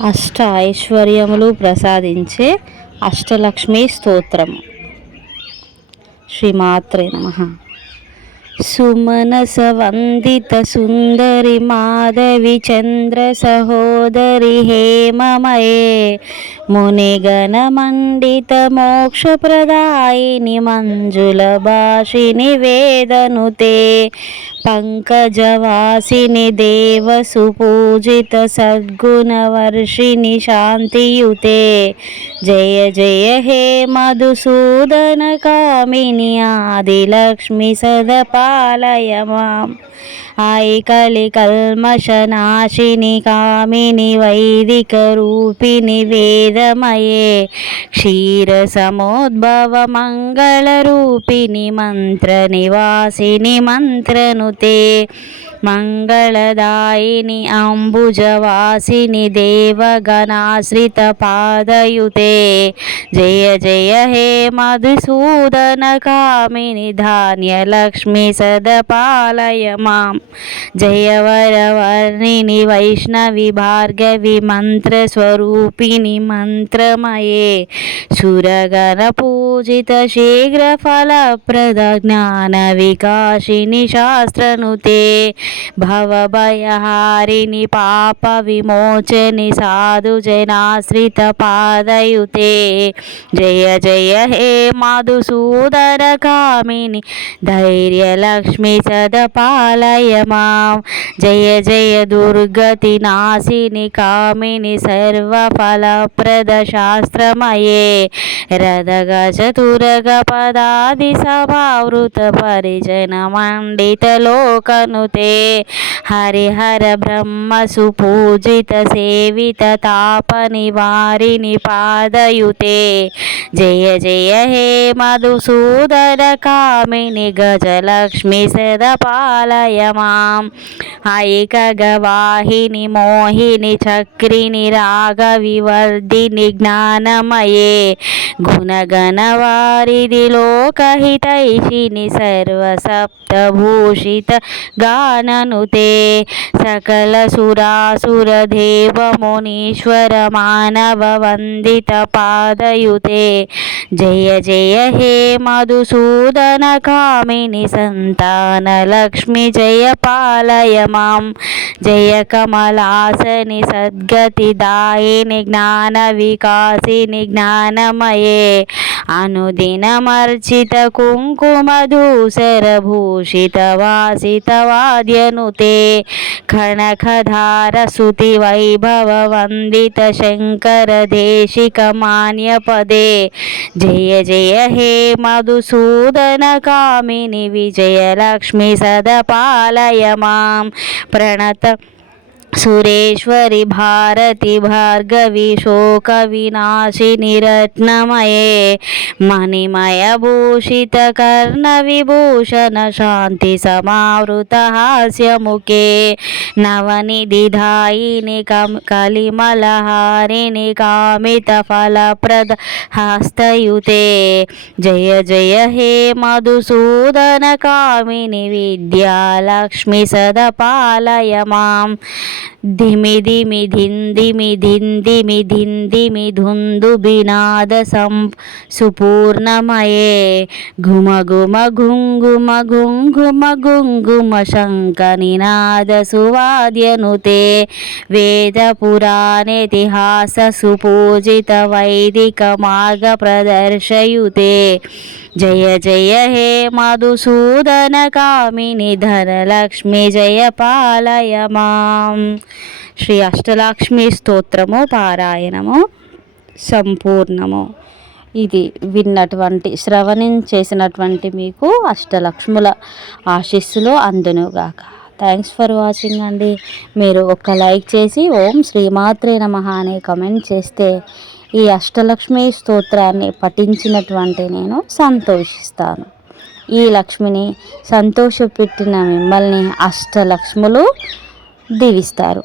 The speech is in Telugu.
అష్ట ఐశ్వర్యములు ప్రసాదించే అష్టలక్ష్మి స్తోత్రము. శ్రీమాత్రే నమ. సుమనస వందిత సుందరి మాధవి చంద్ర సహోదరి హేమమయే మునిగణ మండిత మోక్షప్రదాయిని మంజుల భాషిని వేదనుతే పంకజవాసిని దేవ సుపూజిత ఐకలి శాంతియుతే కామిని కల్మషనాశిని కామిని వైదిక రూపిణి వేదమయే. క్షీర సమోద్భవ మంగళ రూపిణి మంత్ర నివాసిని మంత్రనుతే. మంగళదాయిని అంబుజవాసిని దేవగణాశ్రిత పాదయుతే. జయ జయ హే మధుసూదన కామిని ధాన్యలక్ష్మి సదపాలయ మాం జయవరవర్ణిని వైష్ణవి భార్గవి మంత్రస్వరూపిణి మంత్రమయే సురగణ పూజిత శీఘ్ర ఫలప్రద జ్ఞాన వికాసిని శాస్త్రనుతే భవభయహారిణి పాప విమోచని సాధు జనాశ్రిత పాదయుతే జయ జయ హే మధుసూదర కామిని ధైర్యలక్ష్మి సదపాలయ మాం జయ జయ దుర్గతి నాశిని కామిని సర్వఫలప్రద శాస్త్రమయే రథగ చతురగ పదాది సభావృత పరిజన మండిత లోకనుతే హరిహర బ్రహ్మ సుపూజిత సేవిత తాప నివారిని పాదయుతే జయ జయ హే మధుసూదర కామిని గజలక్ష్మి సదపాలయ మాం ఐక గవాహిని మోహిని చక్రిని రాగ వివర్ధిని జ్ఞానమయే. గుణగణవారిది లోకహితైషిని సర్వసప్తభూషిత గాననుతే. సకల సురాసుర దేవ మునీశ్వర మానవ వందిత పాదయుతే. జయ జయ హే మధుసూదన కామిని సంతాన లక్ష్మి జయ పాలయ మాం జయ కమలాసని సద్గతి దాయిని జ్ఞాన అనుదిన మర్చిత కుంకుమధూసరభూషిత వాసిత వాద్యనుతే కనకధార వైభవ వందిత శంకర దేశిక మాన్య పదే జయ జయ హే మధుసూదన కామిని విజయలక్ష్మి సదపాలయ మాం. ప్రణత सुरे भारती भागवी शोक विनाशिनमे मणिमय भूषित कर्ण सुरेश्वरि भारति भार्गवि शोकविनाशिनिरत्नमये मणिमयभूषितकर्णविभूषणशान्तिसमावृतहास्यमुखे नवनिधिधायिनि कं कलिमलहारिणि कामितफलप्रद हस्तयुते। जय जय हे मधुसूदनकामिनि सद पालय माम् ఫలప్రద హస్తయుతే జయ జయ హే మధుసూదన కామిని విద్యాలక్ష్మి ధుందు బినాద సం సుపూర్ణమయే ఘుమ ఘుమ ఘుంఘుమ ఘుంఘుమ ఘుంఘుమ శంక నినాద సువాద్యనుతే వేద పురాణేతిహాస సుపూజిత వైదిక మార్గ ప్రదర్శయుతే జయ జయ హే మధుసూదన కామిని ధనలక్ష్మి జయ పాలయ మాం శ్రీ అష్టలక్ష్మి స్తోత్రము పారాయణము సంపూర్ణము. ఇది విన్నటువంటి శ్రవణం చేసినటువంటి మీకు అష్టలక్ష్ముల ఆశీస్సులు అందునుగాక. థ్యాంక్స్ ఫర్ వాచింగ్ అండి. మీరు ఒక లైక్ చేసి ఓం శ్రీమాత్రే నమ అని కమెంట్ చేస్తే ఈ అష్టలక్ష్మి స్తోత్రాన్ని పఠించినటువంటి నేను సంతోషిస్తాను. ఈ లక్ష్మిని సంతోషపెట్టిన మిమ్మల్ని అష్టలక్ష్ములు దీవిస్తారు.